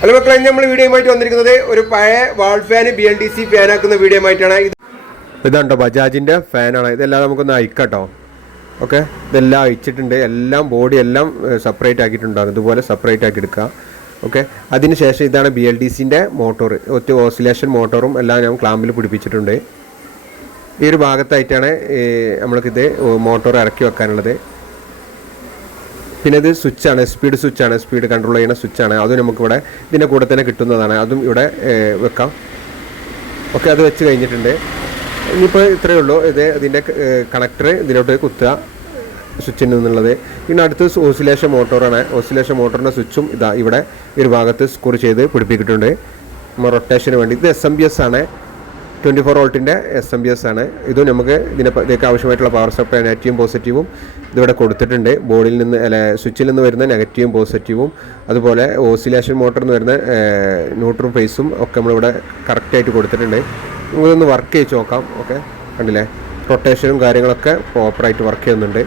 Hello മക്കളെ, നമ്മൾ വീഡിയോയുമായിട്ട് വന്നിരിക്കുന്നത് ഒരു പഴയ വാൾ ഫാൻ BLDC ഫാനാക്കുന്ന വീഡിയോ ആയിട്ടാണ്. ഇതാണ്ടോ ബജാജിൻ്റെ ഫാനാണ്. ഇതെല്ലാം നമുക്കൊന്ന് അയക്കാട്ടോ. ഓക്കെ, ഇതെല്ലാം അയച്ചിട്ടുണ്ട്. എല്ലാം ബോഡി എല്ലാം സെപ്പറേറ്റ് ആക്കിയിട്ടുണ്ടാകും. ഇതുപോലെ സെപ്പറേറ്റ് ആക്കി എടുക്കുക. ഓക്കെ, അതിനുശേഷം ഇതാണ് BLDCൻ്റെ മോട്ടോർ. ഒറ്റ ഓസിലേഷൻ മോട്ടോറും എല്ലാം ഞാൻ ക്ലാമ്പിൽ പിടിപ്പിച്ചിട്ടുണ്ട്. ഈ ഒരു ഭാഗത്തായിട്ടാണ് നമ്മൾക്കിത് മോട്ടോർ ഇറക്കി വെക്കാനുള്ളത്. പിന്നെ ഇത് സ്വിച്ചാണ്, സ്പീഡ് കൺട്രോൾ ചെയ്യുന്ന സ്വിച്ചാണ്. അതും നമുക്കിവിടെ ഇതിൻ്റെ കൂടെ തന്നെ കിട്ടുന്നതാണ്. അതും ഇവിടെ വെക്കാം. ഓക്കെ, അത് വെച്ച് കഴിഞ്ഞിട്ടുണ്ട്. ഇനിയിപ്പോൾ ഇത്രയേ ഉള്ളൂ. ഇതിൻ്റെ കണക്ടർ ഇതിലോട്ട് കുത്തുക, സ്വിച്ചിൽ നിന്നുള്ളത്. പിന്നെ അടുത്ത് ഓസിലേഷൻ മോട്ടോറാണ്. ഓസിലേഷൻ മോട്ടോറിൻ്റെ സ്വിച്ചും ഇതാ ഇവിടെ ഒരു ഭാഗത്ത് സ്ക്രൂ ചെയ്ത് പിടിപ്പിച്ചിട്ടുണ്ട് നമ്മൾ റൊട്ടേഷന് വേണ്ടി. ഇത് SMPS ആണ്, 24 വോൾട്ടിൻ്റെ SMPS ആണ്. ഇതും നമുക്ക് ഇതിലേക്ക് ആവശ്യമായിട്ടുള്ള പവർ സപ്ലൈ നെഗറ്റീവും പോസിറ്റീവും ഇതിവിടെ കൊടുത്തിട്ടുണ്ട്. ബോർഡിൽ നിന്ന് സ്വിച്ചിൽ നിന്ന് വരുന്ന നെഗറ്റീവും പോസിറ്റീവും, അതുപോലെ ഓസിലേഷൻ മോട്ടറിൽ നിന്ന് വരുന്ന ന്യൂട്രൽ ഫേസും ഒക്കെ നമ്മളിവിടെ കറക്റ്റായിട്ട് കൊടുത്തിട്ടുണ്ട്. നമുക്കിതൊന്ന് വർക്ക് ചെയ്ത് നോക്കാം. ഓക്കെ, കണ്ടില്ലേ, റൊട്ടേഷനും കാര്യങ്ങളൊക്കെ പ്രോപ്പറായിട്ട് വർക്ക് ചെയ്യുന്നുണ്ട്.